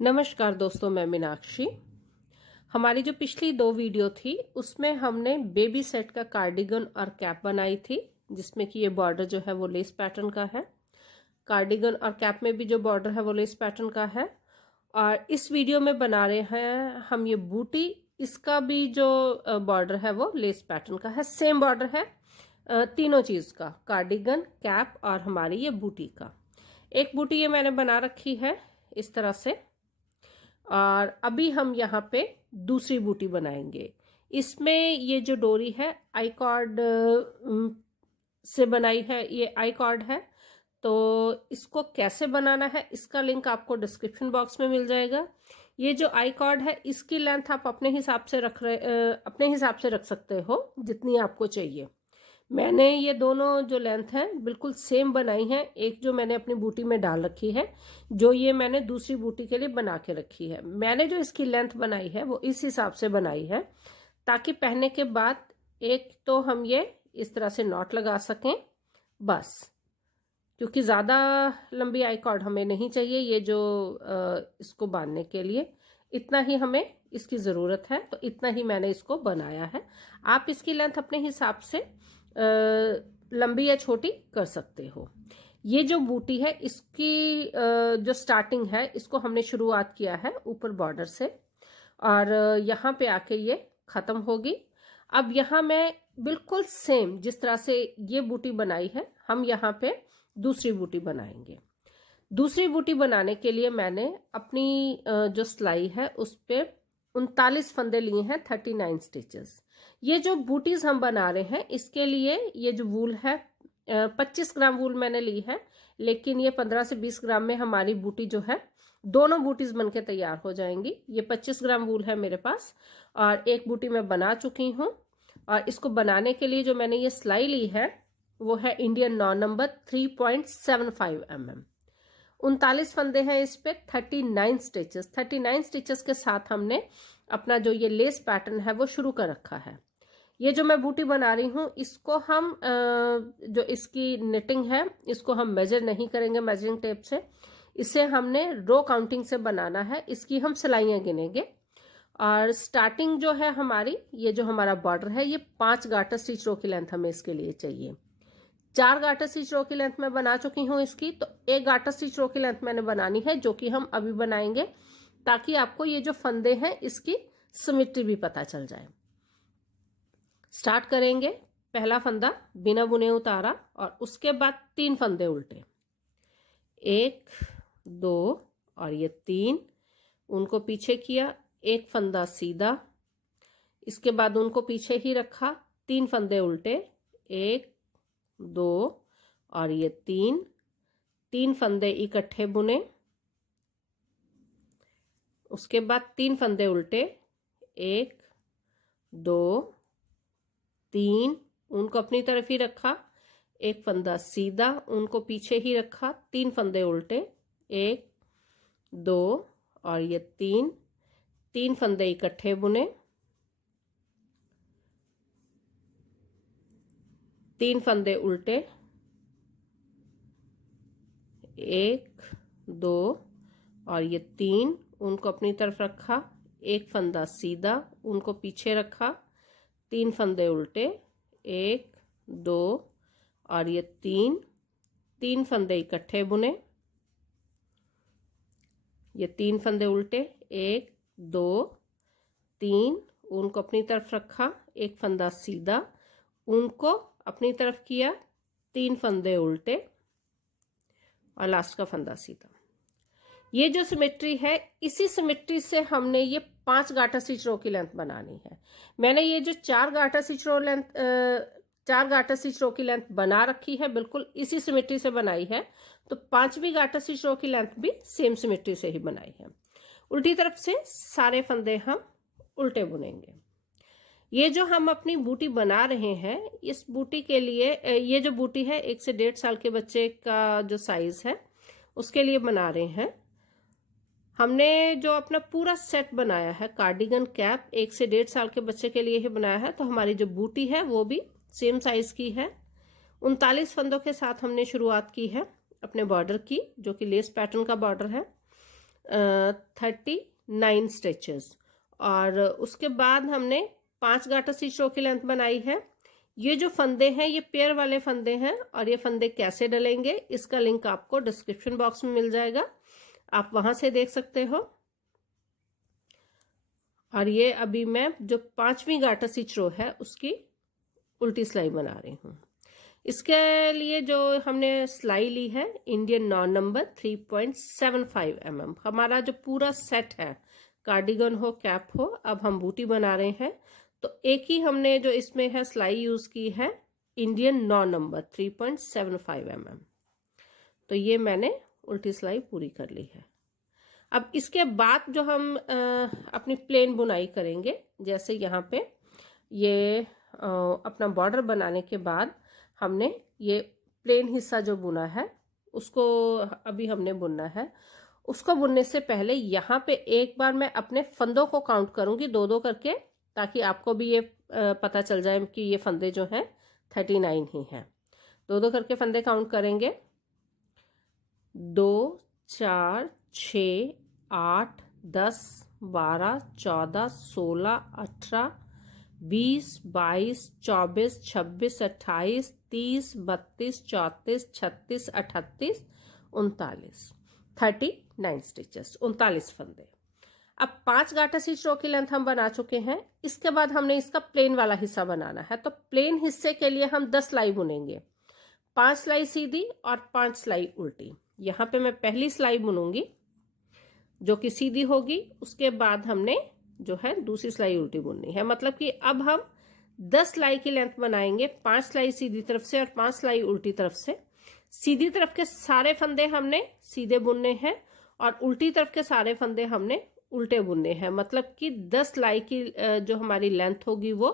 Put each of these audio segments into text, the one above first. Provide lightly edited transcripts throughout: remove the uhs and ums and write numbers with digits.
नमस्कार दोस्तों, मैं मीनाक्षी। हमारी जो पिछली 2 वीडियो थी उसमें हमने बेबी सेट का कार्डिगन और कैप बनाई थी, जिसमें कि ये बॉर्डर जो है वो लेस पैटर्न का है। कार्डिगन और कैप में भी जो बॉर्डर है वो लेस पैटर्न का है। और इस वीडियो में बना रहे हैं हम ये बूटी, इसका भी जो बॉर्डर है वो लेस पैटर्न का है। सेम बॉर्डर है तीनों चीज़ का, कार्डिगन, कैप और हमारी ये बूटी का। एक बूटी ये मैंने बना रखी है इस तरह से, और अभी हम यहाँ पे दूसरी बूटी बनाएंगे। इसमें ये जो डोरी है आई कॉर्ड से बनाई है, ये आई कॉर्ड है। तो इसको कैसे बनाना है इसका लिंक आपको डिस्क्रिप्शन बॉक्स में मिल जाएगा। ये जो आई कॉर्ड है इसकी लेंथ आप अपने हिसाब से रख सकते हो जितनी आपको चाहिए। मैंने ये दोनों जो लेंथ है बिल्कुल सेम बनाई है। एक जो मैंने अपनी बूटी में डाल रखी है, जो ये मैंने दूसरी बूटी के लिए बना के रखी है। मैंने जो इसकी लेंथ बनाई है वो इस हिसाब से बनाई है ताकि पहनने के बाद एक तो हम ये इस तरह से नॉट लगा सकें बस, क्योंकि ज़्यादा लंबी आई कॉर्ड हमें नहीं चाहिए। ये जो इसको बांधने के लिए इतना ही हमें इसकी ज़रूरत है, तो इतना ही मैंने इसको बनाया है। आप इसकी लेंथ अपने हिसाब से लंबी या छोटी कर सकते हो। ये जो बूटी है इसकी जो स्टार्टिंग है इसको हमने शुरुआत किया है ऊपर बॉर्डर से, और यहाँ पे आके ये ख़त्म होगी। अब यहाँ मैं बिल्कुल सेम जिस तरह से ये बूटी बनाई है, हम यहाँ पे दूसरी बूटी बनाएंगे। दूसरी बूटी बनाने के लिए मैंने अपनी जो सिलाई है उस पर 39 फंदे लिए हैं, 39 स्टिचेस। ये जो बूटीज हम बना रहे हैं इसके लिए ये जो वूल है 25 ग्राम वूल मैंने ली है, लेकिन ये 15 से 20 ग्राम में हमारी बूटी जो है दोनों बूटीज बनके तैयार हो जाएंगी। ये 25 ग्राम वूल है मेरे पास, और एक बूटी मैं बना चुकी हूँ। और इसको बनाने के लिए जो मैंने ये सिलाई ली है वो है इंडियन 9 नंबर 3.75 mm। 39 फंदे हैं इस पे, 39 स्टिचेस। 39 स्टिचेस के साथ हमने अपना जो ये लेस पैटर्न है वो शुरू कर रखा है। ये जो मैं बूटी बना रही हूँ इसको हम जो इसकी निटिंग है इसको हम मेजर नहीं करेंगे मेजरिंग टेप से। इसे हमने रो काउंटिंग से बनाना है। इसकी हम सिलाइयाँ गिनेंगे। और स्टार्टिंग जो है हमारी, ये जो हमारा बॉर्डर है ये 5 गाटर स्टिच रो की लेंथ हमें इसके लिए चाहिए। 4 गाटर स्टिच रो की लेंथ मैं बना चुकी हूँ इसकी, तो 1 गाटर स्टिच रो की लेंथ मैंने बनानी है, जो कि हम अभी बनाएंगे ताकि आपको ये जो फंदे हैं इसकी सिमेट्री भी पता चल जाए। स्टार्ट करेंगे। पहला फंदा बिना बुने उतारा और उसके बाद 3 फंदे उल्टे, 1 2 और ये 3, उनको पीछे किया, 1 फंदा सीधा, इसके बाद उनको पीछे ही रखा, 3 फंदे उल्टे, 1 2 और ये 3 फंदे इकट्ठे बुने, उसके बाद 3 फंदे उल्टे, 1 2 3, उनको अपनी तरफ ही रखा, 1 फंदा सीधा, उनको पीछे ही रखा, 3 फंदे उल्टे, 1 2 और ये 3 फंदे इकट्ठे बुने, 3 फंदे उल्टे, 1 2 और ये 3, उनको अपनी तरफ रखा, 1 फंदा सीधा, उनको पीछे रखा, 3 फंदे उल्टे, 1 2 और ये 3 फंदे इकट्ठे बुने, ये 3 फंदे उल्टे, 1 2 3, उनको अपनी तरफ रखा, 1 फंदा सीधा, उनको अपनी तरफ किया, 3 फंदे उल्टे और लास्ट का फंदा सीधा। ये जो सिमेट्री है इसी सिमेट्री से हमने ये 5 गाटर स्टिच रो की लेंथ बनानी है। मैंने ये जो 4 गाटर स्टिच रो की लेंथ बना रखी है बिल्कुल इसी सिमेट्री से बनाई है, तो 5वीं गाटर स्टिच रो की लेंथ भी सेम सिमेट्री से ही बनाई है। उल्टी तरफ से सारे फंदे हम उल्टे बुनेंगे। ये जो हम अपनी बूटी बना रहे हैं, इस बूटी के लिए ये जो बूटी है 1 से 1.5 साल के बच्चे का जो साइज है उसके लिए बना रहे हैं। हमने जो अपना पूरा सेट बनाया है कार्डिगन कैप 1 से 1.5 साल के बच्चे के लिए ही बनाया है, तो हमारी जो बूटी है वो भी सेम साइज की है। 39 फंदों के साथ हमने शुरुआत की है अपने बॉर्डर की, जो कि लेस पैटर्न का बॉर्डर है। 39 स्टिचेस। और उसके बाद हमने 5 गाटर स्टिच रो की लेंथ बनाई है। ये जो फंदे हैं ये पेयर वाले फंदे हैं, और ये फंदे कैसे डलेंगे इसका लिंक आपको डिस्क्रिप्शन बॉक्स में मिल जाएगा, आप वहां से देख सकते हो। और ये अभी मैं जो 5वीं गाटर स्टिच रो है उसकी उल्टी सिलाई बना रही हूँ। इसके लिए जो हमने सिलाई ली है इंडियन 9 नंबर 3.75 mm। हमारा जो पूरा सेट है, कार्डिगन हो कैप हो, अब हम बूटी बना रहे हैं, तो एक ही हमने जो इसमें है सिलाई यूज की है इंडियन 9 नंबर 3.75 mm। तो ये मैंने उल्टी सिलाई पूरी कर ली है। अब इसके बाद जो हम अपनी प्लेन बुनाई करेंगे, जैसे यहाँ पे ये अपना बॉर्डर बनाने के बाद हमने ये प्लेन हिस्सा जो बुना है उसको अभी हमने बुनना है। उसको बुनने से पहले यहाँ पे एक बार मैं अपने फंदों को काउंट करूंगी 2-2 करके, ताकि आपको भी ये पता चल जाए कि ये फंदे जो हैं 39 ही हैं। 2-2 करके फंदे काउंट करेंगे। 2, 4, 6, 8, 10, 12, 14, 16, 18, 20, 22, 24, 26, 28, 30, 32, 34, 36, 38, 39, 39 स्टिचेस, 39 फंदे। अब 5 गाटर स्टिच रो की लेंथ हम बना चुके हैं। इसके बाद हमने इसका प्लेन वाला हिस्सा बनाना है, तो प्लेन हिस्से के लिए हम 10 सिलाई बुनेंगे, 5 सिलाई सीधी और 5 सिलाई उल्टी। यहाँ पे मैं पहली सिलाई बुनूंगी जो कि सीधी होगी, उसके बाद हमने जो है दूसरी सिलाई उल्टी बुननी है। मतलब कि अब हम 10 सिलाई की लेंथ बनाएंगे, 5 सिलाई सीधी तरफ से और 5 सिलाई उल्टी तरफ से। सीधी तरफ के सारे फंदे हमने सीधे बुनने हैं और उल्टी तरफ के सारे फंदे हमने उल्टे बुनने हैं। मतलब कि 10 सिलाई की जो हमारी लेंथ होगी वो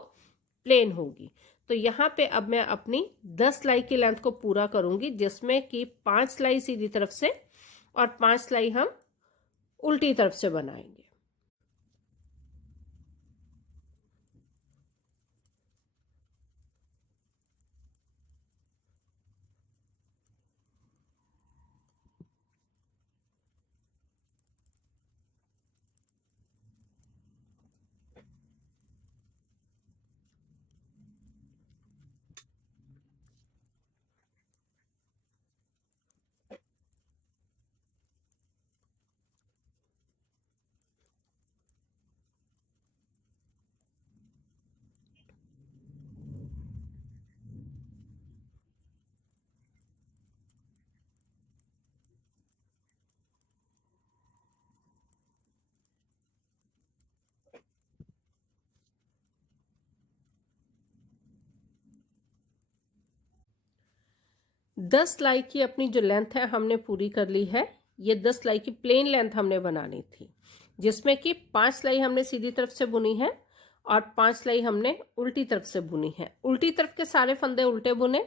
प्लेन होगी। तो यहाँ पे अब मैं अपनी 10 सिलाई की लेंथ को पूरा करूंगी, जिसमें कि 5 सिलाई सीधी तरफ से और 5 सिलाई हम उल्टी तरफ से बनाएंगे। दस सिलाई की अपनी जो लेंथ है हमने पूरी कर ली है। ये 10 सिलाई की प्लेन लेंथ हमने बनानी थी, जिसमें कि 5 सिलाई हमने सीधी तरफ से बुनी है और 5 सिलाई हमने उल्टी तरफ से बुनी है। उल्टी तरफ के सारे फंदे उल्टे बुने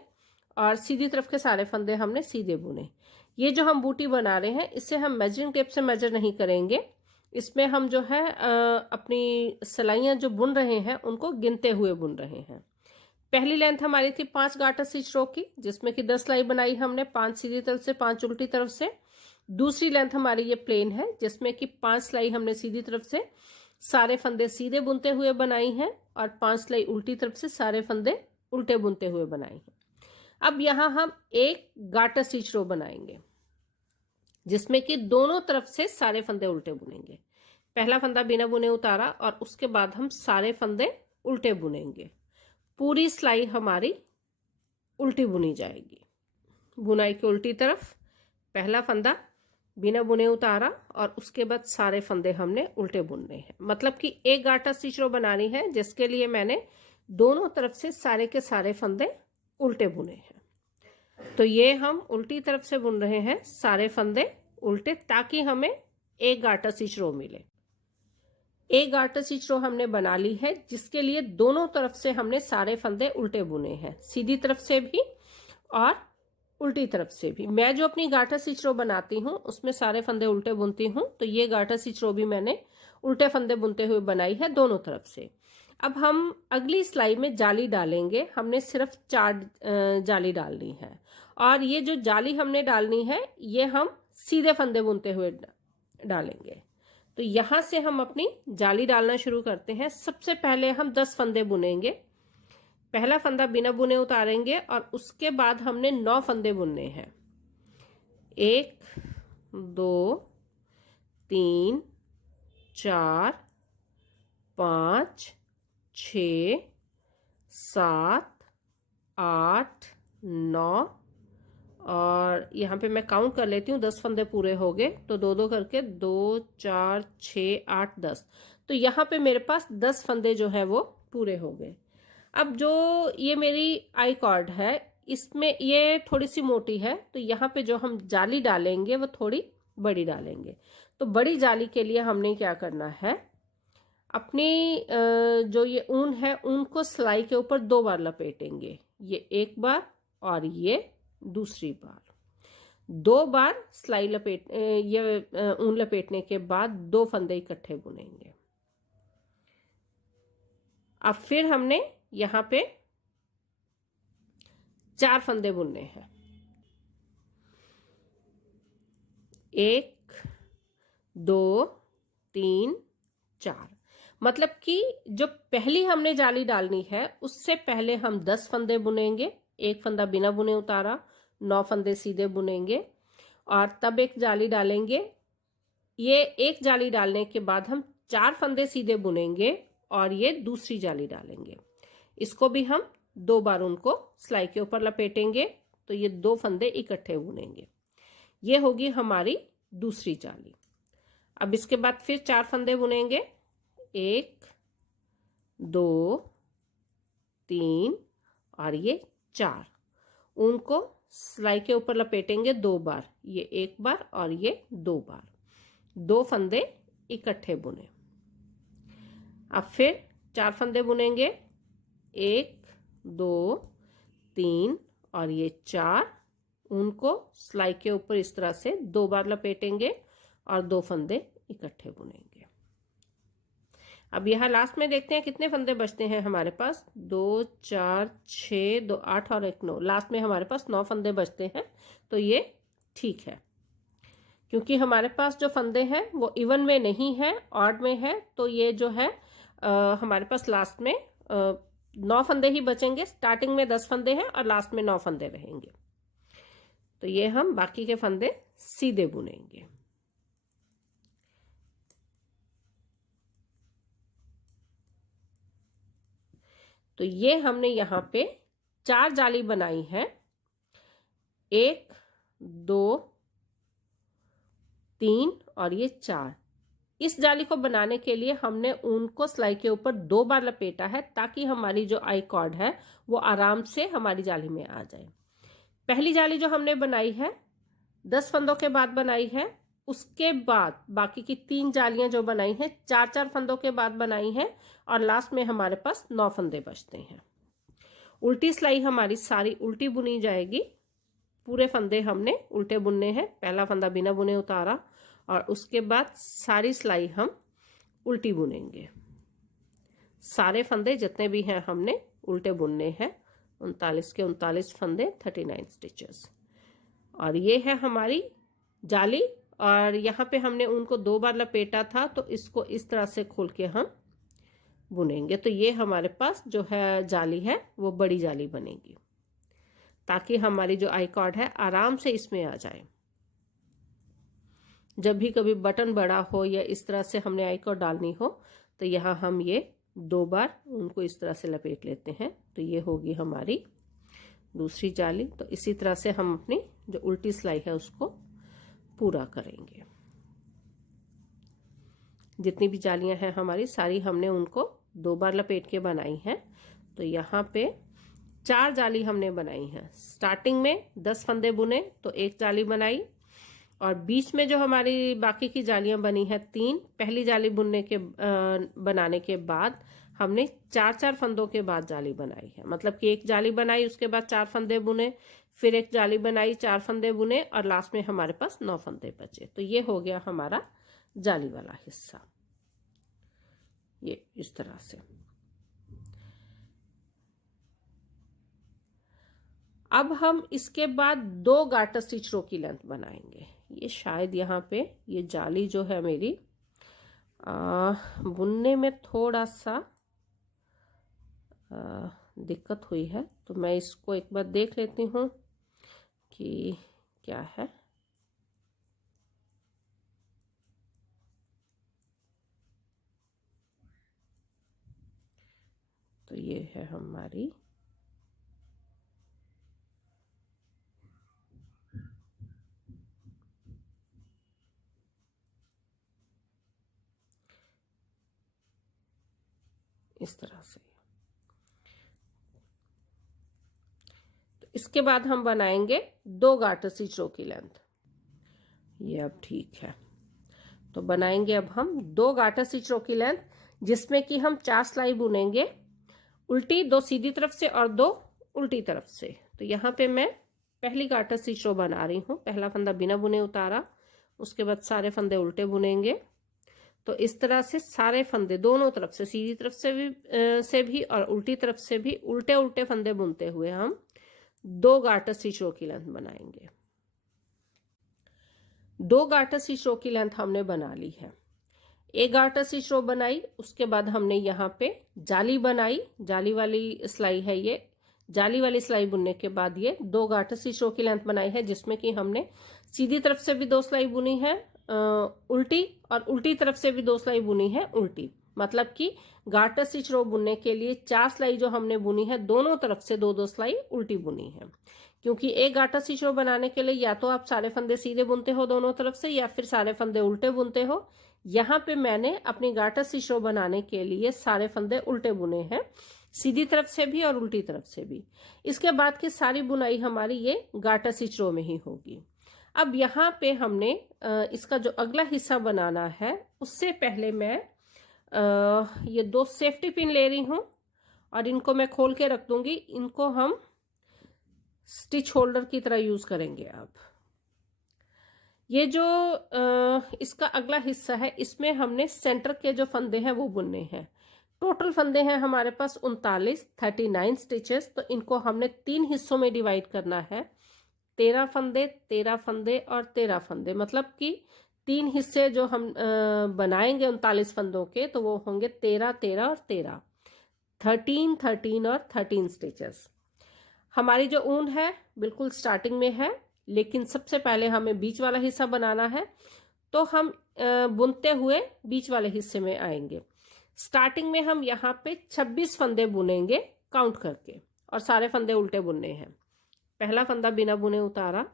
और सीधी तरफ के सारे फंदे हमने सीधे बुने। ये जो हम बूटी बना रहे हैं इसे हम मेजरिंग टेप से मेजर नहीं करेंगे, इसमें हम जो है अपनी सिलाइयाँ जो बुन रहे हैं उनको गिनते हुए बुन रहे हैं। पहली लेंथ हमारी थी 5 गाटर स्टिच रो की, जिसमें कि 10 सिलाई बनाई हमने, 5 सीधी तरफ से 5 उल्टी तरफ से। दूसरी लेंथ हमारी ये प्लेन है, जिसमें कि 5 सिलाई हमने सीधी तरफ से सारे फंदे सीधे बुनते हुए बनाई हैं और 5 सिलाई उल्टी तरफ से सारे फंदे उल्टे बुनते हुए बनाई हैं। अब यहाँ हम एक गाटर स्टिच रो बनाएंगे, जिसमें कि दोनों तरफ से सारे फंदे उल्टे बुनेंगे। पहला फंदा बिना बुने उतारा और उसके बाद हम सारे फंदे उल्टे बुनेंगे। पूरी सिलाई हमारी उल्टी बुनी जाएगी। बुनाई की उल्टी तरफ पहला फंदा बिना बुने उतारा और उसके बाद सारे फंदे हमने उल्टे बुनने हैं। मतलब कि एक गाटर स्टिच रो बनानी है, जिसके लिए मैंने दोनों तरफ से सारे के सारे फंदे उल्टे बुने हैं। तो ये हम उल्टी तरफ से बुन रहे हैं सारे फंदे उल्टे, ताकि हमें एक गाटर स्टिच रो मिले। एक गाटर स्टिच रो हमने बना ली है, जिसके लिए दोनों तरफ से हमने सारे फंदे उल्टे बुने हैं, सीधी तरफ से भी और उल्टी तरफ से भी। मैं जो अपनी गाटर स्टिच रो बनाती हूँ उसमें सारे फंदे उल्टे बुनती हूँ, तो ये गाटर स्टिच रो भी मैंने उल्टे फंदे बुनते हुए बनाई है दोनों तरफ से। अब हम अगली सिलाई में जाली डालेंगे। हमने सिर्फ 4 जाली डालनी है, और ये जो जाली हमने डालनी है ये हम सीधे फंदे बुनते हुए डालेंगे। तो यहाँ से हम अपनी जाली डालना शुरू करते हैं। सबसे पहले हम 10 फंदे बुनेंगे। पहला फंदा बिना बुने उतारेंगे और उसके बाद हमने 9 फंदे बुनने हैं। 1 2 3 4 5 6 7 8 9 और यहाँ पे मैं काउंट कर लेती हूँ, 10 फंदे पूरे हो गए तो 2 करके 2 4 6 8 10। तो यहाँ पे मेरे पास 10 फंदे जो है वो पूरे हो गए। अब जो ये मेरी आई कॉर्ड है, इसमें ये थोड़ी सी मोटी है, तो यहाँ पे जो हम जाली डालेंगे वो थोड़ी बड़ी डालेंगे। तो बड़ी जाली के लिए हमने क्या करना है, अपनी जो ये ऊन है, ऊन को सिलाई के ऊपर 2 बार लपेटेंगे। ये एक बार और ये दूसरी बार। 2 बार सिलाई ये ऊन लपेटने के बाद 2 फंदे इकट्ठे बुनेंगे। अब फिर हमने यहाँ पे 4 फंदे बुनने हैं। 1 2 3 4। मतलब कि जो पहली हमने जाली डालनी है उससे पहले हम 10 फंदे बुनेंगे। एक फंदा बिना बुने उतारा, 9 फंदे सीधे बुनेंगे और तब एक जाली डालेंगे। ये एक जाली डालने के बाद हम 4 फंदे सीधे बुनेंगे और ये दूसरी जाली डालेंगे। इसको भी हम 2 बार उनको सिलाई के ऊपर लपेटेंगे, तो ये 2 फंदे इकट्ठे बुनेंगे। ये होगी हमारी दूसरी जाली। अब इसके बाद फिर 4 फंदे बुनेंगे। 1 2 3 और ये 4। उनको सिलाई के ऊपर लपेटेंगे 2 बार, ये 1 बार और ये 2 बार। 2 फंदे इकट्ठे बुने। अब फिर 4 फंदे बुनेंगे। 1 2 3 और ये 4। उनको सिलाई के ऊपर इस तरह से 2 बार लपेटेंगे और 2 फंदे इकट्ठे बुनेंगे। अब यहाँ लास्ट में देखते हैं कितने फंदे बचते हैं हमारे पास। 2 4 6 2 8 और 1 9। लास्ट में हमारे पास 9 फंदे बचते हैं, तो ये ठीक है। क्योंकि हमारे पास जो फंदे हैं वो इवन में नहीं है, ऑड में है, तो ये जो है हमारे पास लास्ट में 9 फंदे ही बचेंगे। स्टार्टिंग में 10 फंदे हैं और लास्ट में 9 फंदे रहेंगे। तो ये हम बाकी के फंदे सीधे बुनेंगे। तो ये हमने यहाँ पे 4 जाली बनाई है। 1 2 3 और ये 4। इस जाली को बनाने के लिए हमने ऊन को सिलाई के ऊपर 2 बार लपेटा है, ताकि हमारी जो आई कॉर्ड है वो आराम से हमारी जाली में आ जाए। पहली जाली जो हमने बनाई है 10 फंदों के बाद बनाई है। उसके बाद बाकी की 3 जालियां जो बनाई हैं 4-4 फंदों के बाद बनाई हैं और लास्ट में हमारे पास 9 फंदे बचते हैं। उल्टी सिलाई हमारी सारी उल्टी बुनी जाएगी। पूरे फंदे हमने उल्टे बुनने हैं। पहला फंदा बिना बुने उतारा और उसके बाद सारी सिलाई हम उल्टी बुनेंगे। सारे फंदे जितने भी हैं हमने उल्टे बुनने हैं। 39 के 39 फंदे, 39 स्टिचेस। और ये है हमारी जाली। और यहाँ पे हमने उनको 2 बार लपेटा था, तो इसको इस तरह से खोल के हम बुनेंगे। तो ये हमारे पास जो है जाली है वो बड़ी जाली बनेगी, ताकि हमारी जो आई कॉर्ड है आराम से इसमें आ जाए। जब भी कभी बटन बड़ा हो या इस तरह से हमने आई कॉर्ड डालनी हो, तो यहाँ हम ये 2 बार उनको इस तरह से लपेट लेते हैं। तो ये होगी हमारी दूसरी जाली। तो इसी तरह से हम अपनी जो उल्टी सिलाई है उसको पूरा करेंगे। जितनी भी जालियां हैं हमारी सारी हमने उनको 2 बार लपेट के बनाई हैं। तो यहाँ पे 4 जाली हमने बनाई है। स्टार्टिंग में 10 फंदे बुने तो 1 जाली बनाई, और बीच में जो हमारी बाकी की जालियां बनी है 3। पहली जाली बनाने के बाद हमने 4-4 फंदों के बाद जाली बनाई है। मतलब कि 1 जाली बनाई, उसके बाद 4 फंदे बुने, फिर 1 जाली बनाई, 4 फंदे बुने और लास्ट में हमारे पास 9 फंदे बचे। तो ये हो गया हमारा जाली वाला हिस्सा, ये इस तरह से। अब हम इसके बाद 2 गार्टर स्टिच रो की लेंथ बनाएंगे। ये शायद यहाँ पे ये जाली जो है मेरी बुनने में थोड़ा सा दिक्कत हुई है, तो मैं इसको एक बार देख लेती हूँ कि क्या है। तो ये है हमारी इस तरह से। तो इसके बाद हम बनाएंगे 2 गार्टर स्टिच रो की लेंथ। ये अब ठीक है। तो बनाएंगे अब हम 2 गार्टर स्टिच रो की लेंथ, जिसमें कि हम 4 सिलाई बुनेंगे, उल्टी 2 सीधी तरफ से और 2 उल्टी तरफ से। तो यहाँ पे मैं पहली गार्टर स्टिच रो बना रही हूँ। पहला फंदा बिना बुने उतारा, उसके बाद सारे फंदे उल्टे बुनेंगे। तो इस तरह से सारे फंदे दोनों तरफ से, सीधी तरफ से भी और उल्टी तरफ से भी उल्टे उल्टे फंदे बुनते हुए हम 2 गार्टर स्टिच रो की लेंथ बनाएंगे। 2 गार्टर स्टिच रो की लेंथ हमने बना ली है। एक गार्टर स्टिच रो बनाई, उसके बाद हमने यहाँ पे जाली बनाई, जाली वाली सिलाई है ये। जाली वाली सिलाई बुनने के बाद ये 2 गार्टर स्टिच रो की लेंथ बनाई है, जिसमें कि हमने सीधी तरफ से भी 2 सिलाई बुनी है उल्टी, और उल्टी तरफ से भी 2 सिलाई बुनी है उल्टी। मतलब कि गार्टर स्टिच रो बुनने के लिए 4 सिलाई जो हमने बुनी है, दोनों तरफ से 2-2 सिलाई उल्टी बुनी है। क्योंकि एक गार्टर स्टिच रो बनाने के लिए या तो आप सारे फंदे सीधे बुनते हो दोनों तरफ से, या फिर सारे फंदे उल्टे बुनते हो। यहाँ पे मैंने अपनी गार्टर स्टिच रो बनाने के लिए सारे फंदे उल्टे बुने हैं, सीधी तरफ से भी और उल्टी तरफ से भी। इसके बाद की सारी बुनाई हमारी ये गार्टर स्टिच रो में ही होगी। अब यहाँ पे हमने इसका जो अगला हिस्सा बनाना है, उससे पहले मैं ये 2 सेफ्टी पिन ले रही हूँ और इनको मैं खोल के रख दूंगी। इनको हम स्टिच होल्डर की तरह यूज करेंगे। अब ये जो इसका अगला हिस्सा है, इसमें हमने सेंटर के जो फंदे हैं वो बुनने हैं। टोटल फंदे हैं हमारे पास 39 स्टिचेस। तो इनको हमने 3 हिस्सों में डिवाइड करना है। 13 फंदे, 13 फंदे और 13 फंदे, मतलब कि 3 हिस्से जो हम बनाएंगे 39 फंदों के, तो वो होंगे 13, 13 और 13, 13, 13 और 13 स्टिचेस। हमारी जो ऊन है बिल्कुल स्टार्टिंग में है, लेकिन सबसे पहले हमें बीच वाला हिस्सा बनाना है। तो हम बुनते हुए बीच वाले हिस्से में आएंगे। स्टार्टिंग में हम यहाँ पे 26 फंदे बुनेंगे काउंट करके, और सारे फंदे उल्टे बुनने हैं। पहला फंदा बिना बुने उतारा।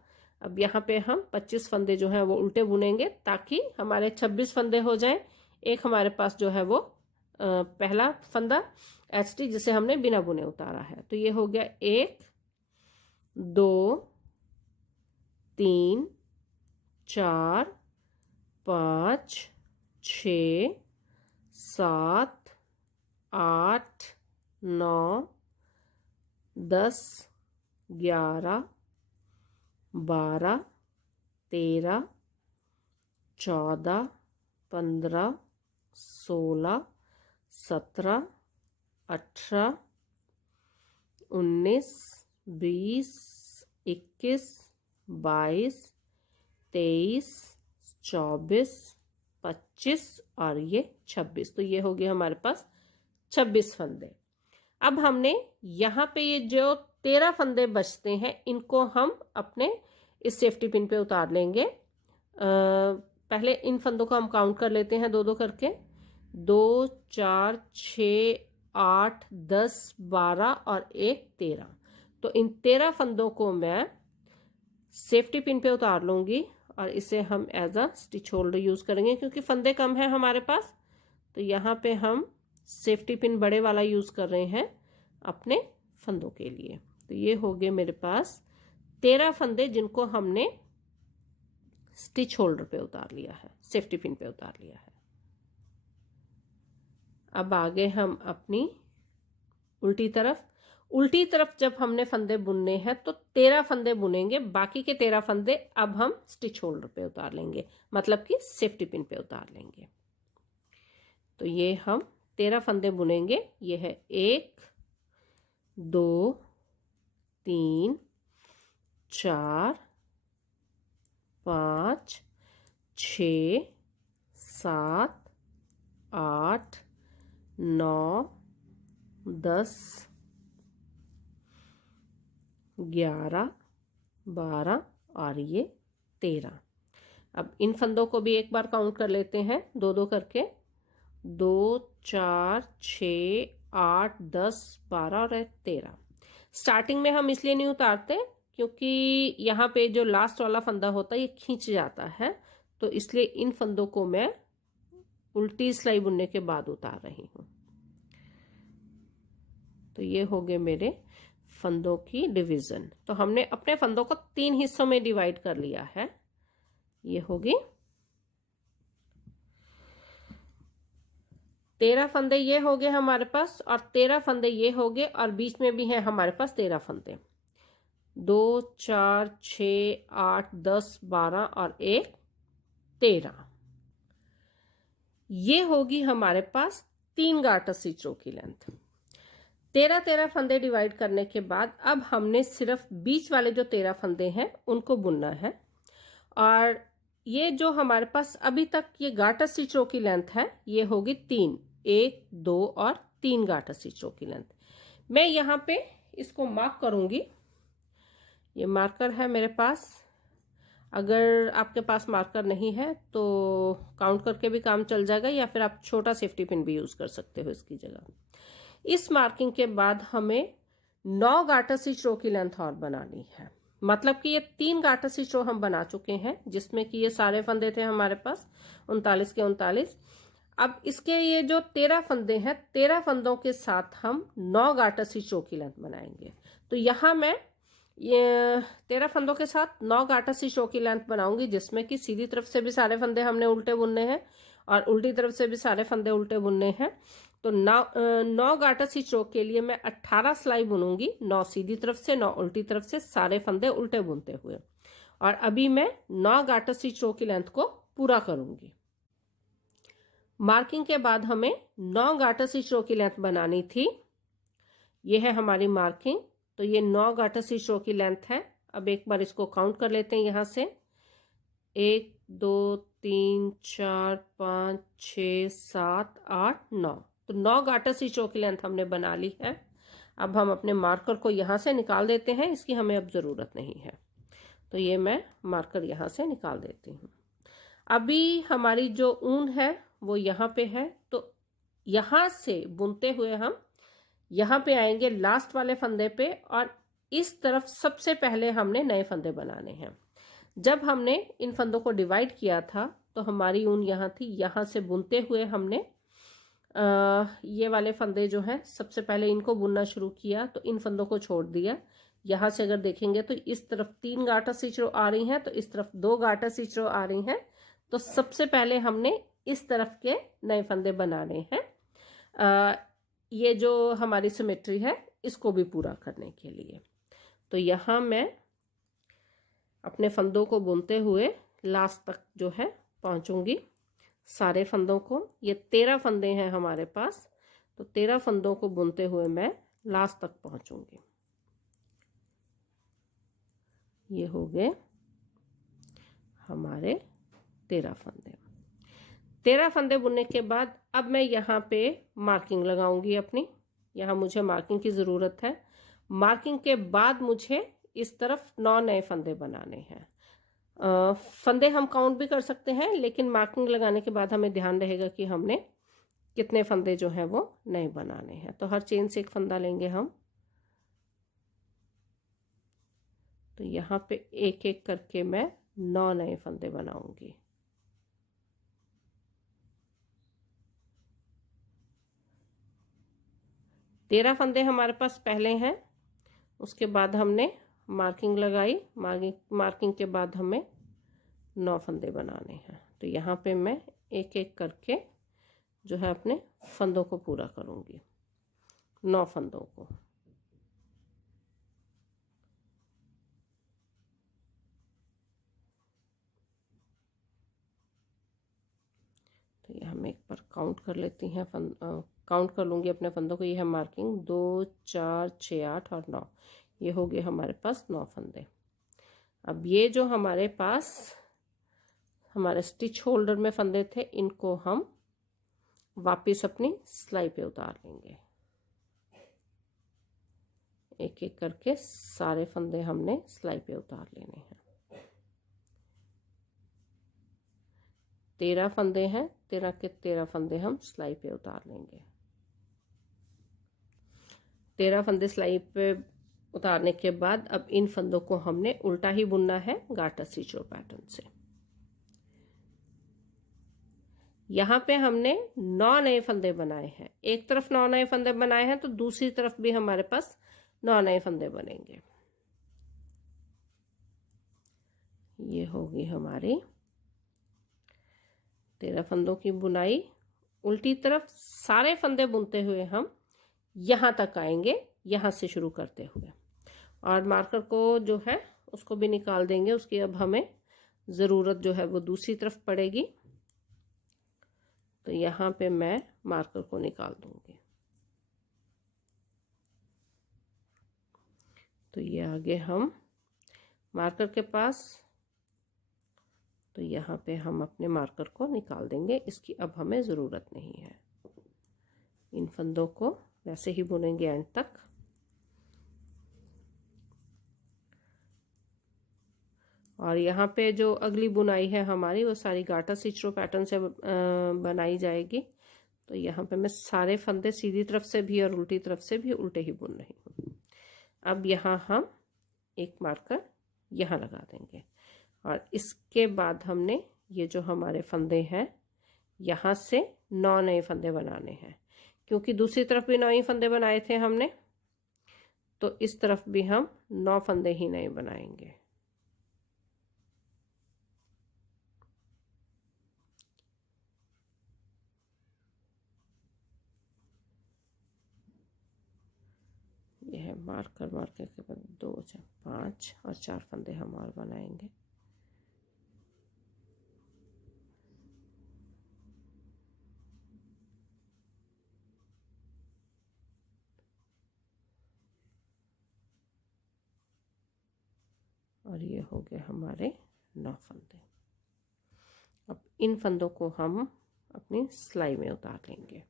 अब यहाँ पे हम 25 फंदे जो हैं वो उल्टे बुनेंगे, ताकि हमारे 26 फंदे हो जाएं। एक हमारे पास जो है वो पहला फंदा एचटी जिसे हमने बिना बुने उतारा है। तो ये हो गया 1, 2, 3, 4, 5, 6, 7, 8, 9, 10, 11, 12, 13, 14, 15, 16, 17, 18, 19, 20, 21, 22, 23, 24, 25 और ये 26। तो ये हो गए हमारे पास 26 फंदे। अब हमने यहाँ पे ये जो 13 फंदे बचते हैं, इनको हम अपने इस सेफ्टी पिन पे उतार लेंगे। पहले इन फंदों को हम काउंट कर लेते हैं 2-2 करके। 2, 4, 6, 8, 10, 12 और 1, 13। तो इन 13 फंदों को मैं सेफ्टी पिन पे उतार लूंगी, और इसे हम as a stitch holder use करेंगे। क्योंकि फंदे कम हैं हमारे पास, तो यहाँ पे हम सेफ्टी पिन बड़े वाला यूज कर रहे हैं अपने फंदों के लिए। तो ये हो गए मेरे पास 13 फंदे, जिनको हमने स्टिच होल्डर पे उतार लिया है, सेफ्टी पिन पे उतार लिया है। अब आगे हम अपनी उल्टी तरफ जब हमने फंदे बुनने हैं तो 13 फंदे बुनेंगे। बाकी के 13 फंदे अब हम स्टिच होल्डर पे उतार लेंगे, मतलब कि सेफ्टी पिन पे उतार लेंगे। तो ये हम 13 फंदे बुनेंगे। ये है 1, 2, 3, 4, 5 6 7 8 9 10 11 12 और ये 13। अब इन फंदों को भी एक बार काउंट कर लेते हैं, दो दो करके। 2 4 6 8 10 12 और 13। स्टार्टिंग में हम इसलिए नहीं उतारते क्योंकि यहाँ पे जो लास्ट वाला फंदा होता है ये खींच जाता है, तो इसलिए इन फंदों को मैं उल्टी सिलाई बुनने के बाद उतार रही हूँ। तो ये हो गए मेरे फंदों की डिवीजन। तो हमने अपने फंदों को 3 हिस्सों में डिवाइड कर लिया है। ये होगी 13 फंदे ये हो गए हमारे पास, और 13 फंदे ये हो गए, और बीच में भी हैं हमारे पास 13 फंदे। 2 4 6 8 10 12 और 1 13। ये होगी हमारे पास 3 गाटर स्टिच रो की लेंथ। 13 फंदे डिवाइड करने के बाद अब हमने सिर्फ बीच वाले जो 13 फंदे हैं उनको बुनना है। और ये जो हमारे पास अभी तक ये गाटर स्टिच रो की लेंथ है ये होगी 3, 1 2 और 3 गाटर स्टिच रो की लेंथ। मैं यहाँ पे इसको मार्क करूंगी। ये मार्कर है मेरे पास। अगर आपके पास मार्कर नहीं है तो काउंट करके भी काम चल जाएगा, या फिर आप छोटा सेफ्टी पिन भी यूज कर सकते हो इसकी जगह। इस मार्किंग के बाद हमें 9 गाटर स्टिच रो की लेंथ और बनानी है। मतलब कि ये 3 गाटर स्टिच रो हम बना चुके हैं, जिसमें कि ये सारे फंदे थे हमारे पास 39 के 39। अब इसके ये जो 13 फंदे हैं, 13 फंदों के साथ हम 9 गाटर स्टिच रो की लेंथ बनाएंगे। तो यहाँ मैं ये 13 फंदों के साथ 9 गाटर स्टिच रो की लेंथ बनाऊंगी, जिसमें कि सीधी तरफ से भी सारे फंदे हमने उल्टे बुनने हैं और उल्टी तरफ से भी सारे फंदे उल्टे बुनने हैं। तो 9 गाटर स्टिच रो के लिए मैं 18 सिलाई बुनूंगी, 9 सीधी तरफ से 9 उल्टी तरफ से, सारे फंदे उल्टे बुनते हुए। और अभी मैं 9 गाटर स्टिच रो की लेंथ को पूरा करूंगी। मार्किंग के बाद हमें 9 गाटर स्टिच रो की लेंथ बनानी थी। ये है हमारी मार्किंग। तो ये 9 गाटर स्टिच रो की लेंथ है। अब एक बार इसको काउंट कर लेते हैं यहाँ से। 1 2 3 4 5 6 7 8 9। तो 9 गाटर स्टिच रो की लेंथ हमने बना ली है। अब हम अपने मार्कर को यहाँ से निकाल देते हैं, इसकी हमें अब ज़रूरत नहीं है। तो ये मैं मार्कर यहाँ से निकाल देती हूँ। अभी हमारी जो ऊन है वो यहाँ पे है, तो यहाँ से बुनते हुए हम यहाँ पे आएंगे लास्ट वाले फंदे पे, और इस तरफ सबसे पहले हमने नए फंदे बनाने हैं। जब हमने इन फंदों को डिवाइड किया था तो हमारी ऊन यहाँ थी, यहाँ से बुनते हुए हमने ये वाले फंदे जो हैं सबसे पहले इनको बुनना शुरू किया, तो इन फंदों को छोड़ दिया। यहाँ से अगर देखेंगे तो इस तरफ 3 गाटर स्टिच रो आ रही हैं, तो इस तरफ 2 गाटर स्टिच रो आ रही हैं। तो सबसे पहले हमने इस तरफ के नए फंदे बनाने हैं, ये जो हमारी सिमेट्री है इसको भी पूरा करने के लिए। तो यहाँ मैं अपने फंदों को बुनते हुए लास्ट तक जो है पहुंचूंगी, सारे फंदों को। ये 13 फंदे हैं हमारे पास, तो 13 फंदों को बुनते हुए मैं लास्ट तक पहुंचूंगी। ये हो गए हमारे 13 फंदे। 13 फंदे बुनने के बाद अब मैं यहाँ पे मार्किंग लगाऊंगी अपनी। यहाँ मुझे मार्किंग की ज़रूरत है। मार्किंग के बाद मुझे इस तरफ 9 नए फंदे बनाने हैं। फंदे हम काउंट भी कर सकते हैं, लेकिन मार्किंग लगाने के बाद हमें ध्यान रहेगा कि हमने कितने फंदे जो हैं वो नए बनाने हैं। तो हर चेन से एक फंदा लेंगे हम। तो यहाँ पे एक एक करके मैं 9 नए फंदे बनाऊंगी। तेरह फंदे हमारे पास पहले हैं, उसके बाद हमने मार्किंग लगाई। मार्किंग के बाद हमें 9 फंदे बनाने हैं। तो यहाँ पे मैं एक एक करके जो है अपने फंदों को पूरा करूँगी, 9 फंदों को। तो ये हम एक बार काउंट कर लेती हैं, काउंट कर लूँगी अपने फंदों को। ये है मार्किंग 2 4 6 8 और 9। ये हो गए हमारे पास 9 फंदे। अब ये जो हमारे पास हमारे स्टिच होल्डर में फंदे थे, इनको हम वापस अपनी सिलाई पे उतार लेंगे। एक एक करके सारे फंदे हमने सिलाई पे उतार लेने हैं। 13 फंदे हैं, 13 के 13 फंदे हम सिलाई पे उतार लेंगे। 13 फंदे सिलाई पे उतारने के बाद अब इन फंदों को हमने उल्टा ही बुनना है गार्टर स्टिच रो पैटर्न से। यहाँ पे हमने 9 नए फंदे बनाए हैं। एक तरफ 9 नए फंदे बनाए हैं तो दूसरी तरफ भी हमारे पास 9 नए फंदे बनेंगे। ये होगी हमारी 13 फंदों की बुनाई। उल्टी तरफ सारे फंदे बुनते हुए हम यहाँ तक आएंगे, यहाँ से शुरू करते हुए, और मार्कर को जो है उसको भी निकाल देंगे। उसकी अब हमें ज़रूरत जो है वो दूसरी तरफ पड़ेगी, तो यहाँ पे मैं मार्कर को निकाल दूंगी। तो ये आगे हम मार्कर के पास, तो यहाँ पे हम अपने मार्कर को निकाल देंगे। इसकी अब हमें ज़रूरत नहीं है। इन फंदों को वैसे ही बुनेंगे एंड तक। और यहाँ पे जो अगली बुनाई है हमारी वो सारी गार्टर स्टिच रो पैटर्न से बनाई जाएगी। तो यहाँ पे मैं सारे फंदे सीधी तरफ से भी और उल्टी तरफ से भी उल्टे ही बुन रही हूँ। अब यहाँ हम एक मार्कर यहाँ लगा देंगे, और इसके बाद हमने ये जो हमारे फंदे हैं यहाँ से 9 नए फंदे बनाने हैं। क्योंकि दूसरी तरफ भी 9 ही फंदे बनाए थे हमने, तो इस तरफ भी हम 9 फंदे ही नए बनाएंगे। ये है मार्कर, मार्कर के बाद 2 4 5 और 4 फंदे हम और बनाएंगे। और ये हो गए हमारे 9 फंदे। अब इन फंदों को हम अपनी सिलाई में उतार लेंगे।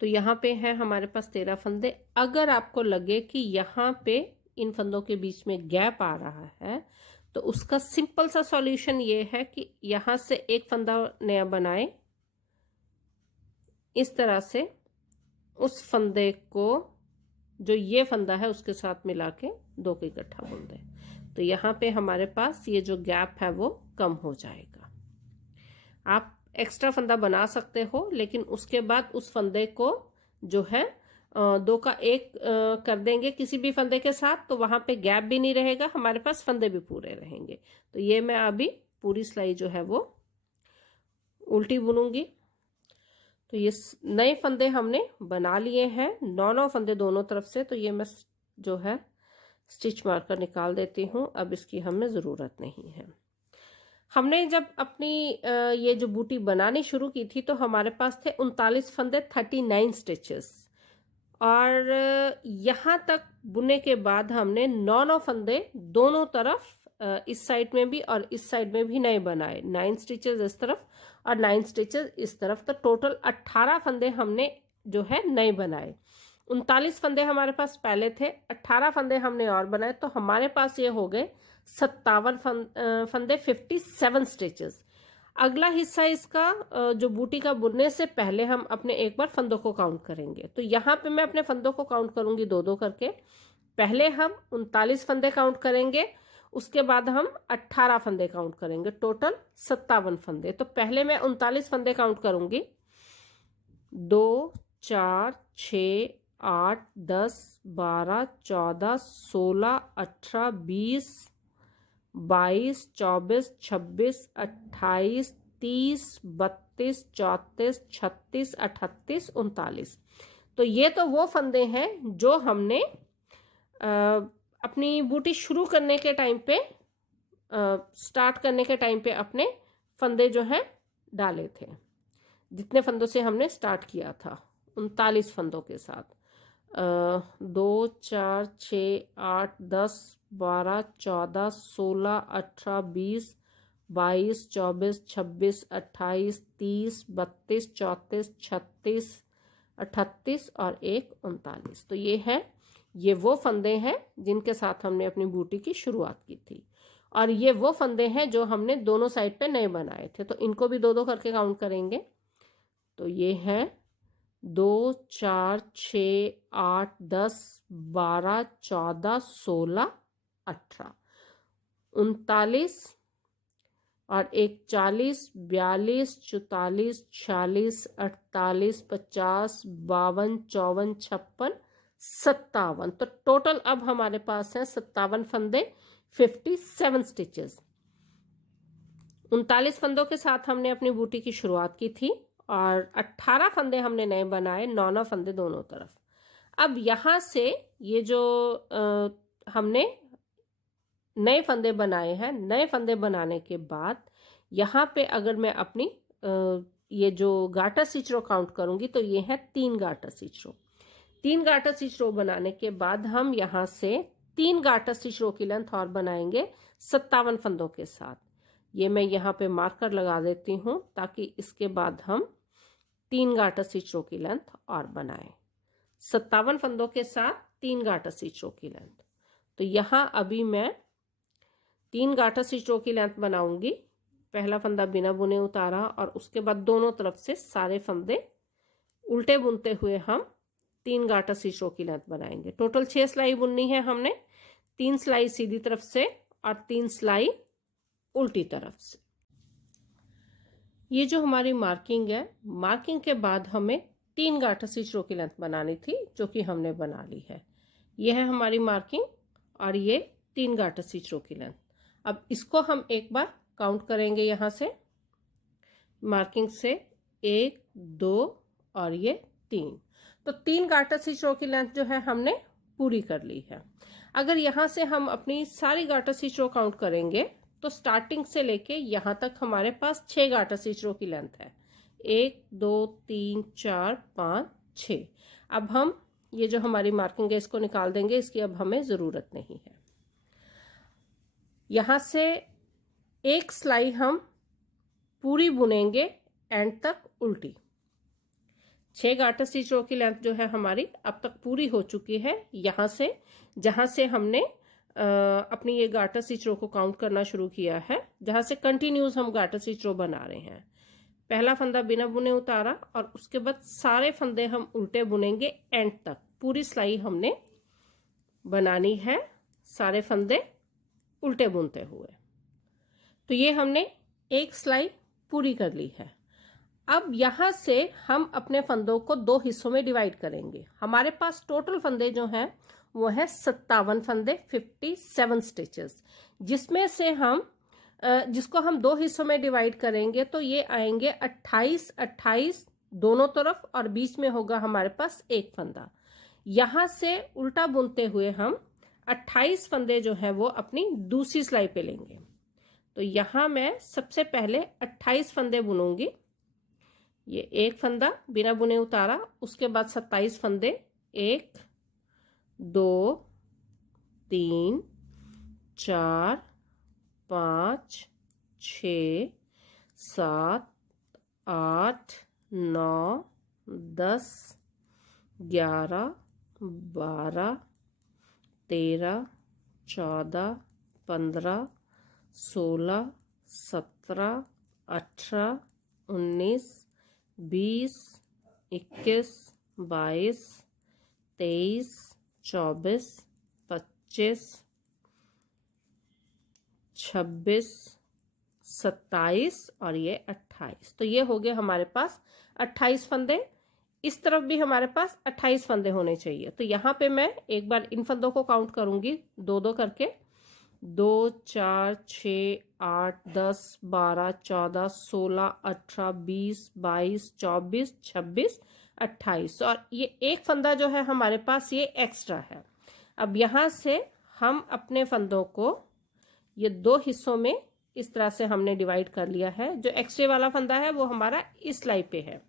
तो यहाँ पे है हमारे पास 13 फंदे। अगर आपको लगे कि यहाँ पे इन फंदों के बीच में गैप आ रहा है, तो उसका सिंपल सा सॉल्यूशन ये है कि यहाँ से एक फंदा नया बनाए, इस तरह से उस फंदे को जो ये फंदा है उसके साथ मिला के 2 को इकट्ठा बुन दें। तो यहाँ पे हमारे पास ये जो गैप है वो कम हो जाएगा। आप एक्स्ट्रा फंदा बना सकते हो, लेकिन उसके बाद उस फंदे को जो है 2 का 1 कर देंगे किसी भी फंदे के साथ, तो वहां पे गैप भी नहीं रहेगा, हमारे पास फंदे भी पूरे रहेंगे। तो ये मैं अभी पूरी सिलाई जो है वो उल्टी बुनूंगी। तो ये नए फंदे हमने बना लिए हैं, 9 फंदे दोनों तरफ से। तो ये मैं जो है स्टिच मार्कर निकाल देती हूँ, अब इसकी हमें ज़रूरत नहीं है। हमने जब अपनी ये जो बूटी बनानी शुरू की थी तो हमारे पास थे 39 फंदे, 39 स्टिचेस, और यहाँ तक बुनने के बाद हमने 9 फंदे दोनों तरफ, इस साइड में भी और इस साइड में भी नए बनाए। 9 स्टिचेस इस तरफ और 9 स्टिचेस इस तरफ, तो टोटल 18 फंदे हमने जो है नए बनाए। 39 फंदे हमारे पास पहले थे, 18 फंदे हमने और बनाए, तो हमारे पास ये हो गए 57 फंदे, 57 स्टिचेस। अगला हिस्सा इसका जो बूटी का बुनने से पहले हम अपने एक बार फंदों को काउंट करेंगे। तो यहाँ पे मैं अपने फंदों को काउंट करूंगी 2-2 करके। पहले हम 39 फंदे काउंट करेंगे, उसके बाद हम 18 फंदे काउंट करेंगे, टोटल 57 फंदे। तो पहले मैं 39 फंदे काउंट करूंगी, 2 4 6 8 10 12 14 16 18 20 22 24 26 28 30 32 34 36 38 39। तो ये तो वो फंदे हैं जो हमने अपनी बूटी शुरू करने के टाइम पे, स्टार्ट करने के टाइम पे अपने फंदे जो हैं डाले थे। जितने फंदों से हमने स्टार्ट किया था 39 फंदों के साथ, 2 4 6 8 10 12 14 16 18 20 22, 24, 26, 28, 30, 32, 34, 36, 38 और एक 39। तो ये वो फंदे हैं जिनके साथ हमने अपनी बूटी की शुरुआत की थी, और ये वो फंदे हैं जो हमने दोनों साइड पे नए बनाए थे। तो इनको भी दो दो करके काउंट करेंगे। तो ये है 2, 4, 6, 8, 10, 12, 14, 16, 18, 39 और एक 40, 42, 44, 46, 48, 50, 52, 54, 56, 57। तो टोटल अब हमारे पास है 57 फंदे, 57 स्टिचेस। 39 फंदों के साथ हमने अपनी बूटी की शुरुआत की थी और 18 फंदे हमने नए बनाए, 9 फंदे दोनों तरफ। अब यहाँ से ये जो हमने नए फंदे बनाए हैं, नए फंदे बनाने के बाद यहाँ पे अगर मैं अपनी ये जो गाटर स्टिच रो काउंट करूंगी तो ये है 3 गाटर स्टिच रो। 3 गाटर स्टिच रो बनाने के बाद हम यहाँ से 3 गाटर स्टिच रो की लेंथ और बनाएंगे 57 फंदों के साथ। ये मैं यहाँ पे मार्कर लगा देती हूँ ताकि इसके बाद हम 3 गाटर स्टिच रो की लेंथ और बनाएं। 57 फंदों के साथ 3 गाटर स्टिच रो की लेंथ। तो यहाँ अभी मैं 3 गाटर स्टिच रो की लेंथ बनाऊंगी। पहला फंदा बिना बुने उतारा और उसके बाद दोनों तरफ से सारे फंदे उल्टे बुनते हुए हम 3 गाटर स्टिच रो की लेंथ बनाएंगे। टोटल 6 सिलाई बुननी है हमने, 3 सिलाई सीधी तरफ से और 3 सिलाई उल्टी तरफ से। ये जो हमारी मार्किंग है, मार्किंग के बाद हमें 3 गाटर स्टिच रो की लेंथ बनानी थी जो कि हमने बना ली है। यह है हमारी मार्किंग और ये 3 गाटर स्टिच रो की लेंथ। अब इसको हम एक बार काउंट करेंगे यहाँ से मार्किंग से 1, 2 और ये 3। तो 3 गाटर स्टिच रो की लेंथ जो है हमने पूरी कर ली है। अगर यहाँ से हम अपनी सारी गाटर स्टिच रो काउंट करेंगे तो स्टार्टिंग से लेके यहाँ तक हमारे पास 6 गाटर स्टिच रो की लेंथ है। 1, 2, 3, 4, 5, 6। अब हम ये जो हमारी मार्किंग है इसको निकाल देंगे, इसकी अब हमें ज़रूरत नहीं है। यहाँ से एक सिलाई हम पूरी बुनेंगे एंड तक उल्टी। 6 गाटर स्टिच रो की लेंथ जो है हमारी अब तक पूरी हो चुकी है। यहाँ से जहाँ से हमने अपनी ये गाटर स्टिच रो को काउंट करना शुरू किया है, जहाँ से कंटिन्यूस हम गाटर स्टिच रो बना रहे हैं। पहला फंदा बिना बुने उतारा और उसके बाद सारे फंदे हम उल्टे बुनेंगे एंड तक। पूरी सिलाई हमने बनानी है सारे फंदे उल्टे बुनते हुए। तो ये हमने एक सिलाई पूरी कर ली है। अब यहाँ से हम अपने फंदों को 2 हिस्सों में डिवाइड करेंगे। हमारे पास टोटल फंदे जो हैं वो है 57 फंदे, 57 स्टिचेस, जिसमें से हम जिसको हम 2 हिस्सों में डिवाइड करेंगे तो ये आएंगे 28, 28 दोनों तरफ और बीच में होगा हमारे पास एक फंदा। यहाँ से उल्टा बुनते हुए हम 28 फंदे जो है वो अपनी दूसरी सिलाई पे लेंगे। तो यहाँ मैं सबसे पहले 28 फंदे बुनूंगी। ये एक फंदा बिना बुने उतारा, उसके बाद 27 फंदे, 1, 2, 3, 4, 5, 6, 7, 8, 9, 10, 11, 12, 13, 14, 15, 16, 17, 18, 19, 20, 21, 22, 23, 24, 25, 26, 27 और ये 28। तो ये हो गए हमारे पास 28 फंदे। इस तरफ भी हमारे पास 28 फंदे होने चाहिए। तो यहाँ पे मैं एक बार इन फंदों को काउंट करूंगी 2-2 करके। 2, 4, 6, 8, 10, 12, 14, 16, 18, 20, 22, 24, 26, 28 और ये एक फंदा जो है हमारे पास ये एक्स्ट्रा है। अब यहाँ से हम अपने फंदों को ये 2 हिस्सों में इस तरह से हमने डिवाइड कर लिया है। जो एक्स्ट्रा वाला फंदा है वो हमारा इस सिलाई पे है।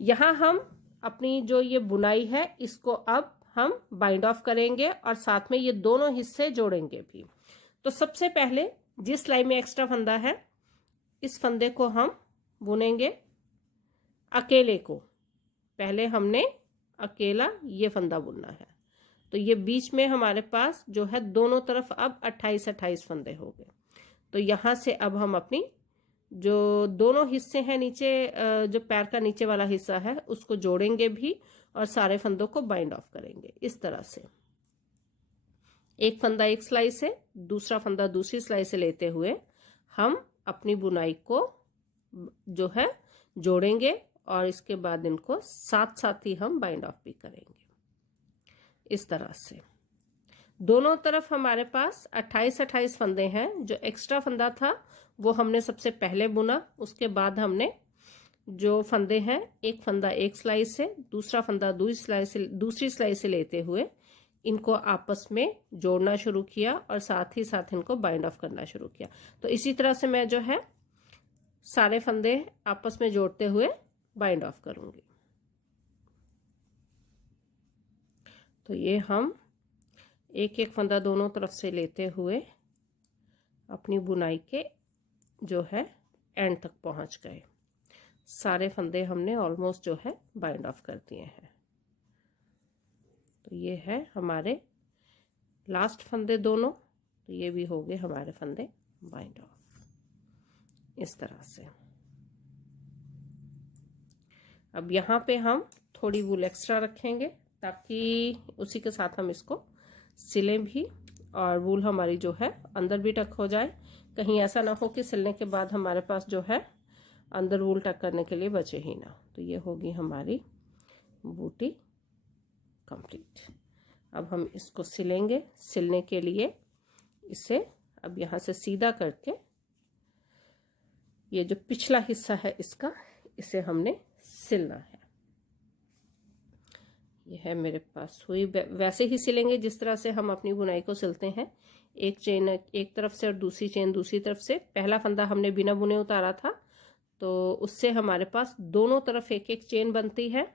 यहाँ हम अपनी जो ये बुनाई है इसको अब हम बाइंड ऑफ करेंगे और साथ में ये दोनों हिस्से जोड़ेंगे भी। तो सबसे पहले जिस सिलाई में एक्स्ट्रा फंदा है इस फंदे को हम बुनेंगे अकेले को। पहले हमने अकेला ये फंदा बुनना है। तो ये बीच में हमारे पास जो है दोनों तरफ अब 28-28 फंदे हो गए। तो यहाँ से अब हम अपनी जो दोनों हिस्से हैं नीचे, जो पैर का नीचे वाला हिस्सा है उसको जोड़ेंगे भी और सारे फंदों को बाइंड ऑफ करेंगे। इस तरह से एक फंदा एक सिलाई से, दूसरा फंदा दूसरी सिलाई से लेते हुए हम अपनी बुनाई को जो है जोड़ेंगे और इसके बाद इनको साथ साथ ही हम बाइंड ऑफ भी करेंगे। इस तरह से दोनों तरफ हमारे पास 28-28 फंदे हैं। जो एक्स्ट्रा फंदा था वो हमने सबसे पहले बुना, उसके बाद हमने जो फंदे हैं एक फंदा एक सिलाई से, दूसरा फंदा दूसरी सिलाई से लेते हुए इनको आपस में जोड़ना शुरू किया और साथ ही साथ इनको बाइंड ऑफ करना शुरू किया। तो इसी तरह से मैं जो है सारे फंदे आपस में जोड़ते हुए बाइंड ऑफ करूंगी। तो ये हम एक एक फंदा दोनों तरफ से लेते हुए अपनी बुनाई के जो है एंड तक पहुंच गए। सारे फंदे हमने ऑलमोस्ट जो है बाइंड ऑफ कर दिए हैं। तो ये है हमारे लास्ट फंदे दोनों। तो ये भी हो गए हमारे फंदे बाइंड ऑफ। इस तरह से अब यहाँ पे हम थोड़ी वूल एक्स्ट्रा रखेंगे ताकि उसी के साथ हम इसको सिलें भी और वूल हमारी जो है अंदर भी टक हो जाए। कहीं ऐसा ना हो कि सिलने के बाद हमारे पास जो है अंदर वूल टक करने के लिए बचे ही ना। तो ये होगी हमारी बूटी कंप्लीट। अब हम इसको सिलेंगे। सिलने के लिए इसे अब यहाँ से सीधा करके ये जो पिछला हिस्सा है इसका, इसे हमने सिलना है। यह है मेरे पास सुई। वैसे ही सिलेंगे जिस तरह से हम अपनी बुनाई को सिलते हैं। एक चेन एक तरफ से और दूसरी चेन दूसरी तरफ से। पहला फंदा हमने बिना बुने उतारा था तो उससे हमारे पास दोनों तरफ एक एक चेन बनती है,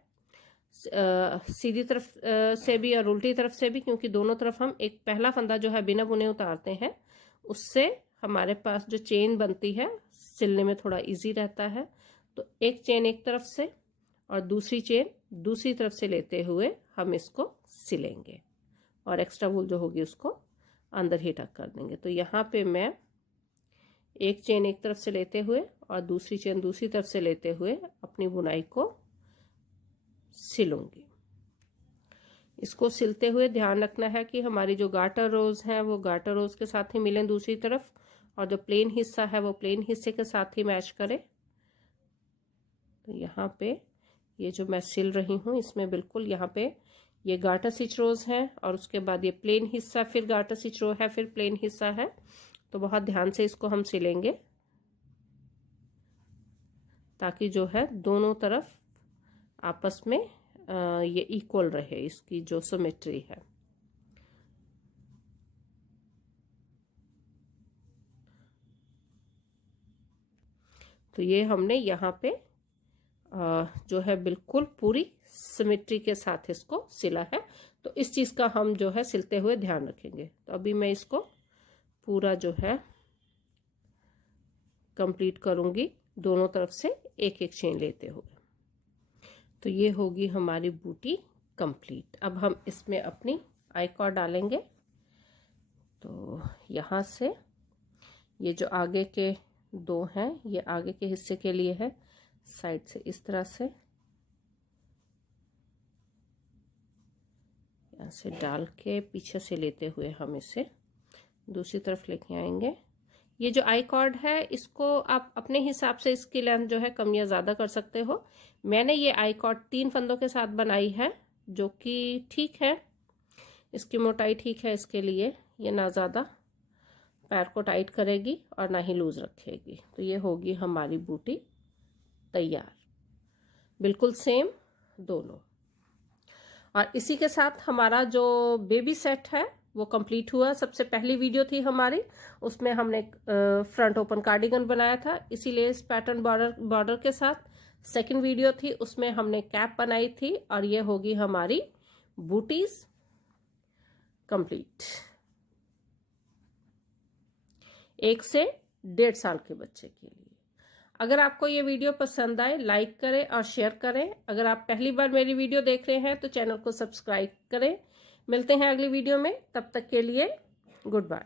सीधी तरफ से भी और उल्टी तरफ से भी, क्योंकि दोनों तरफ हम एक पहला फंदा जो है बिना बुने उतारते हैं। उससे हमारे पास जो चेन बनती है सिलने में थोड़ा इजी रहता है। तो एक चेन एक तरफ से और दूसरी चेन दूसरी तरफ से लेते हुए हम इसको सिलेंगे और एक्स्ट्रा वूल जो होगी उसको अंदर ही टक कर देंगे। तो यहाँ पे मैं एक चेन एक तरफ से लेते हुए और दूसरी चेन दूसरी तरफ से लेते हुए अपनी बुनाई को सिलूंगी। इसको सिलते हुए ध्यान रखना है कि हमारी जो गार्टर रोज हैं वो गार्टर रोज के साथ ही मिलें दूसरी तरफ, और जो प्लेन हिस्सा है वो प्लेन हिस्से के साथ ही मैच करे। तो यहाँ पे ये जो मैं सिल रही हूँ इसमें बिल्कुल यहाँ पे ये गार्टर स्टिच रोज है और उसके बाद ये प्लेन हिस्सा, फिर गार्टर स्टिच रो है, फिर प्लेन हिस्सा है। तो बहुत ध्यान से इसको हम सिलेंगे ताकि जो है दोनों तरफ आपस में ये इक्वल रहे, इसकी जो सिमेट्री है। तो ये हमने यहाँ पे जो है बिल्कुल पूरी सिमेट्री के साथ इसको सिला है। तो इस चीज़ का हम जो है सिलते हुए ध्यान रखेंगे। तो अभी मैं इसको पूरा जो है कंप्लीट करूँगी दोनों तरफ से एक एक चेन लेते हुए। तो ये होगी हमारी बूटी कंप्लीट। अब हम इसमें अपनी आई कॉर्ड डालेंगे। तो यहाँ से ये जो आगे के दो हैं ये आगे के हिस्से के लिए है, साइड से इस तरह से यहाँ से डाल के पीछे से लेते हुए हम इसे दूसरी तरफ लेके आएंगे। ये जो आई कॉर्ड है इसको आप अपने हिसाब से इसकी लेंथ जो है कम या ज़्यादा कर सकते हो। मैंने ये आई कॉर्ड 3 फंदों के साथ बनाई है जो कि ठीक है, इसकी मोटाई ठीक है इसके लिए। ये ना ज़्यादा पैर को टाइट करेगी और ना ही लूज़ रखेगी। तो ये होगी हमारी बूटी तैयार, बिल्कुल सेम दोनों। और इसी के साथ हमारा जो बेबी सेट है वो कंप्लीट हुआ। सबसे पहली वीडियो थी हमारी, उसमें हमने फ्रंट ओपन कार्डिगन बनाया था इसीलिए इस पैटर्न बॉर्डर के साथ। सेकंड वीडियो थी उसमें हमने कैप बनाई थी और ये होगी हमारी बूटीज कंप्लीट। 1 से 1.5 साल के बच्चे के लिए। अगर आपको ये वीडियो पसंद आए लाइक करें और शेयर करें। अगर आप पहली बार मेरी वीडियो देख रहे हैं तो चैनल को सब्सक्राइब करें। मिलते हैं अगली वीडियो में, तब तक के लिए गुड बाय।